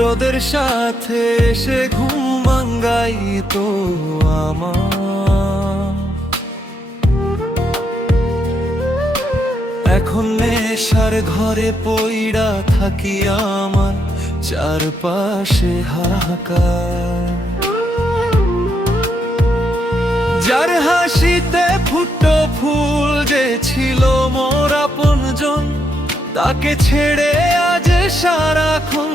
রোদের সাথে এসে ঘুম ভাঙাই তো আমার। এখন নেশার ঘরে পইড়া থাকি আমার, চারপাশে হাহাকার। যার হাসিতে ফুটো ফুল যে ছিল মোর আপনজন, তাকে ছেড়ে আজ সারাক্ষণ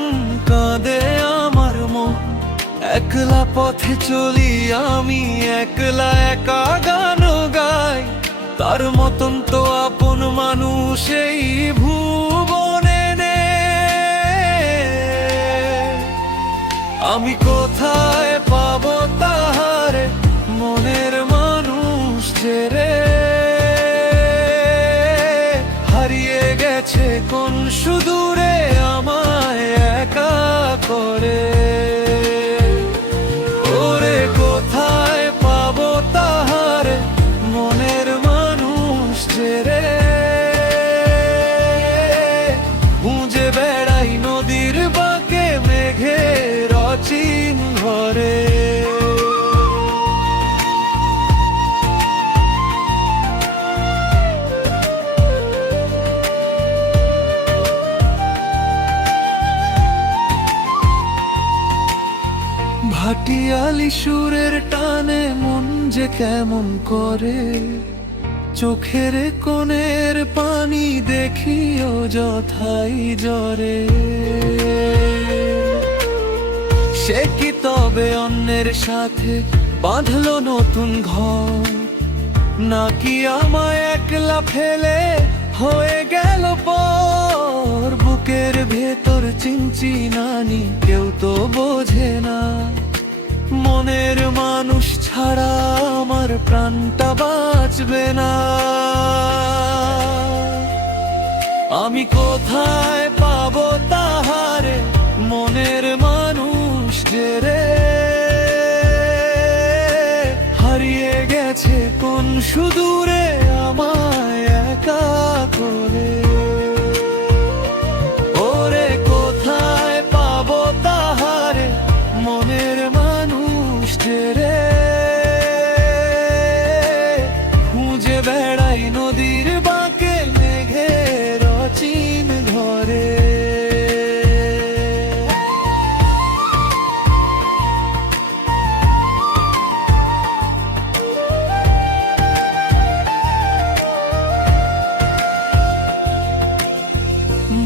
কাঁদে আমার মন। একলা পথে চলি আমি, একলা একা গান গাই, তার মতন তো আপন মানুষ এই ভুবনে নেই। আমি কোথায় পাবো তাহারে, মনের মানুষ যে রে হারিয়ে গেছে কোন সুদূরে আমায় একা করে। ওরে কোথায় পাবো তাহারে, মনের মানুষ যে রে খুঁজে বেড়াই নদীর বাঁকে মেঘের অচিন ঘরে। ভাটিয়ালি সুরের টানে মন যে কেমন করে, চোখের কোণের পানি দেখিও যথাই জরে। সে কি তবে অন্যের সাথে বাঁধলো নতুন ঘর, নাকি আমায় একলা ফেলে হয়ে গেল পর? বুকের ভেতর চিনচিনানি কেউ তো বোঝে না, মনের মানুষ ছাড়া আমার প্রাণটা বাঁচবে না। আমি কোথায় পাবো তাহারে, মনের মানুষ যে রে হারিয়ে গেছে কোন সুদূরে আমায় একা করে। ওরে কোথায় পাবো তাহারে, মনের মানুষ যে রে খুঁজে বেড়াই নদীর বাঁকে মেঘের অচিন ঘরে।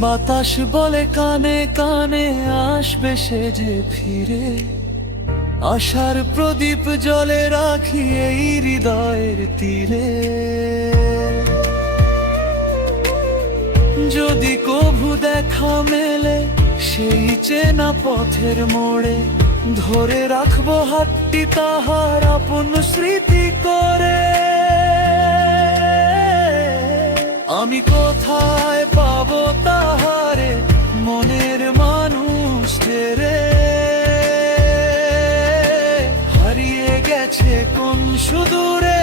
বাতাস বলে কানে কানে আসবে সে যে ফিরে, আশার প্রদীপ জ্বলে রাখি এই হৃদয়ের তীরে। যদি কভু দেখা মেলে সেই চেনা পথের মোড়ে, ধরে রাখবো হাতটি তাহার আপন স্মৃতি করে। আমি কোথায় পাবো তাহারে, মনের মানুষ যে রে হারিয়ে গেছে কোন সুদূরে